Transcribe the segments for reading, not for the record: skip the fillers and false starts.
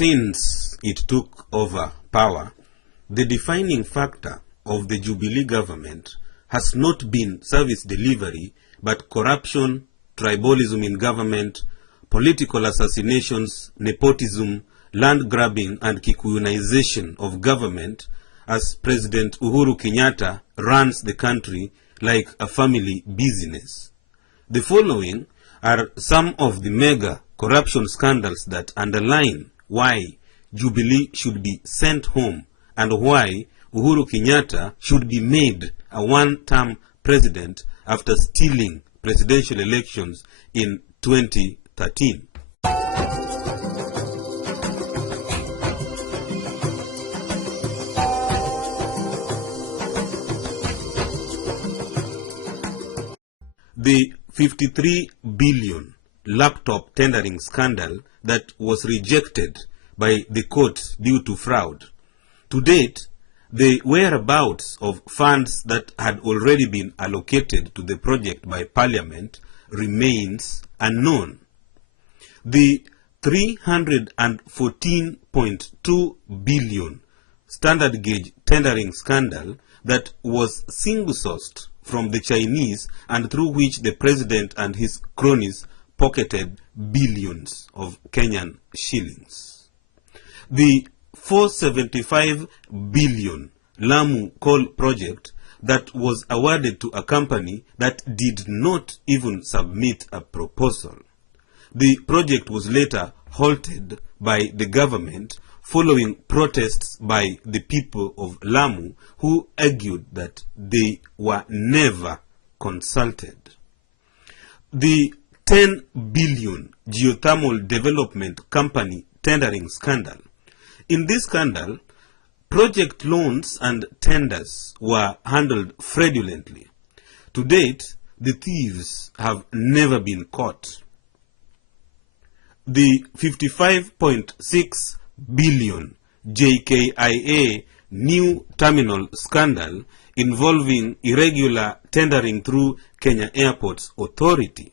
Since it took over power, the defining factor of the Jubilee government has not been service delivery, but corruption, tribalism in government, political assassinations, nepotism, land grabbing and Kikuyunization of government, as President Uhuru Kenyatta runs the country like a family business. The following are some of the mega corruption scandals that underline why Jubilee should be sent home and why Uhuru Kenyatta should be made a one-term president after stealing presidential elections in 2013. The 53 billion laptop tendering scandal that was rejected by the court due to fraud. To date, the whereabouts of funds that had already been allocated to the project by Parliament remains unknown. The 314.2 billion standard gauge tendering scandal that was single-sourced from the Chinese and through which the president and his cronies pocketed billions of Kenyan shillings. The 475 billion Lamu coal project that was awarded to a company that did not even submit a proposal. The project was later halted by the government following protests by the people of Lamu who argued that they were never consulted. The 10 billion geothermal development company tendering scandal. In this scandal, project loans and tenders were handled fraudulently. To date, the thieves have never been caught. The 55.6 billion JKIA new terminal scandal involving irregular tendering through Kenya Airports Authority.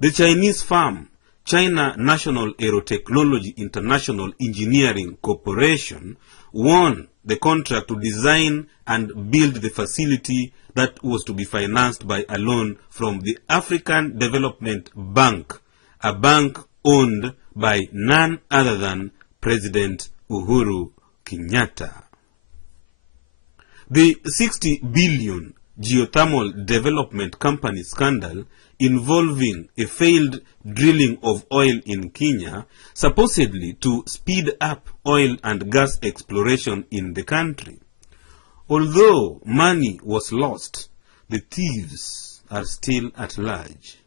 The Chinese firm China National Aerotechnology International Engineering Corporation won the contract to design and build the facility that was to be financed by a loan from the African Development Bank, a bank owned by none other than President Uhuru Kenyatta. The 60 billion geothermal development company scandal involving a failed drilling of oil in Kenya, supposedly to speed up oil and gas exploration in the country. Although money was lost, the thieves are still at large.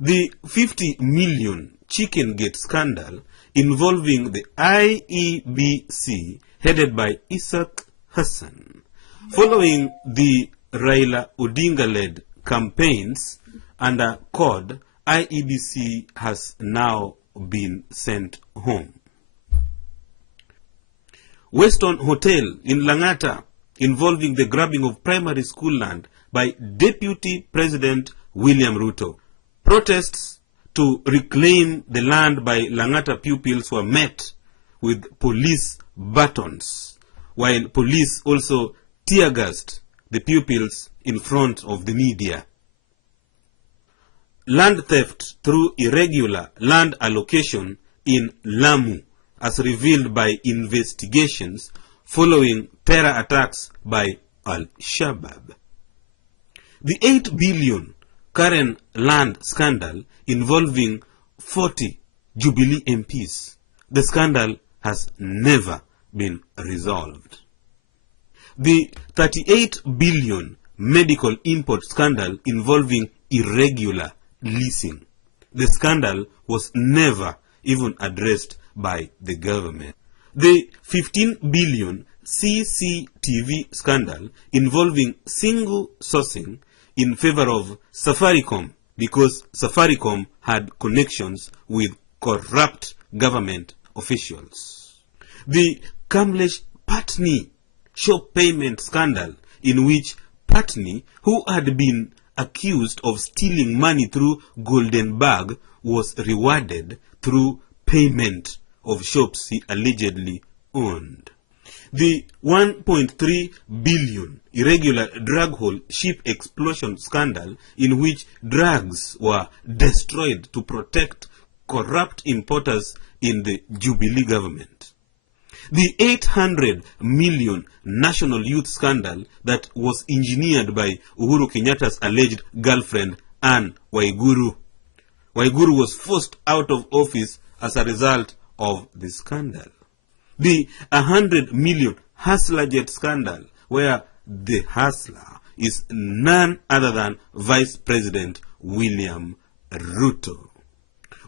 The 50 million Chicken Gate scandal involving the IEBC headed by Isaac Hassan. Following the Raila Odinga-led campaigns under CORD, IEBC has now been sent home. Weston Hotel in Langata involving the grabbing of primary school land by Deputy President William Ruto. Protests to reclaim the land by Langata pupils were met with police batons, while police also tear-gassed the pupils in front of the media. Land theft through irregular land allocation in Lamu, as revealed by investigations following terror attacks by Al-Shabaab. The 8 billion Karen land scandal involving 40 Jubilee MPs. The scandal has never been resolved. The 38 billion medical import scandal involving irregular leasing. The scandal was never even addressed by the government. The 15 billion CCTV scandal involving single sourcing in favor of Safaricom because Safaricom had connections with corrupt government officials. The Kamlesh Patni shop payment scandal in which Patni, who had been accused of stealing money through Golden Bag, was rewarded through payment of shops he allegedly owned. The 1.3 billion irregular drug hole ship explosion scandal, in which drugs were destroyed to protect corrupt importers in the Jubilee government. The 800 million national youth scandal that was engineered by Uhuru Kenyatta's alleged girlfriend Anne Waiguru. Waiguru was forced out of office as a result of the scandal. The 100 million hustler jet scandal, where the hustler is none other than Vice President William Ruto.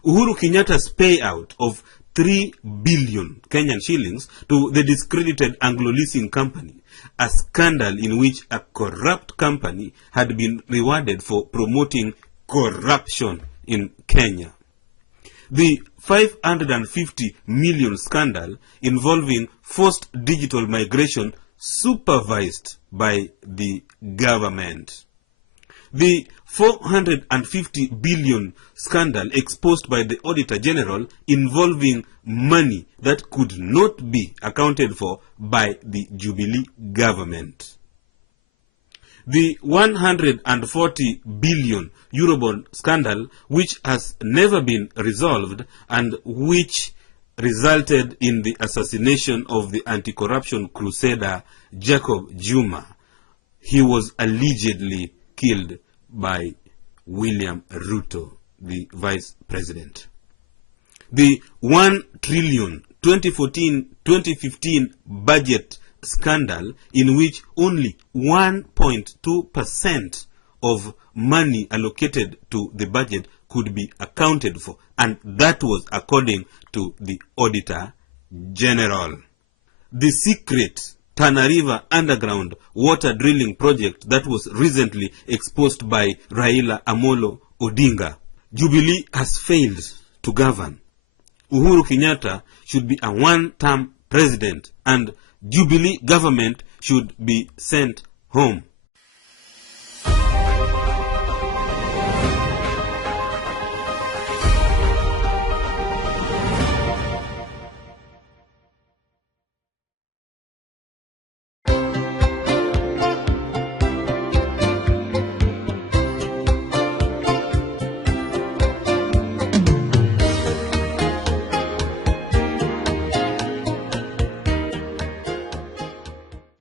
Uhuru Kenyatta's payout of 3 billion Kenyan shillings to the discredited Anglo-leasing company, a scandal in which a corrupt company had been rewarded for promoting corruption in Kenya. The 550 million scandal involving forced digital migration supervised by the government. The 450 billion scandal exposed by the Auditor General involving money that could not be accounted for by the Jubilee government. The 140 billion Eurobond scandal, which has never been resolved and which resulted in the assassination of the anti-corruption crusader Jacob Juma. He was allegedly killed by William Ruto, the vice president. The 1 trillion 2014-2015 budget scandal, in which only 1.2% of money allocated to the budget could be accounted for, and that was according to the Auditor General. The secret Tana River underground water drilling project that was recently exposed by Raila Amolo Odinga. Jubilee has failed to govern. Uhuru Kenyatta should be a one-term president, and Jubilee government should be sent home.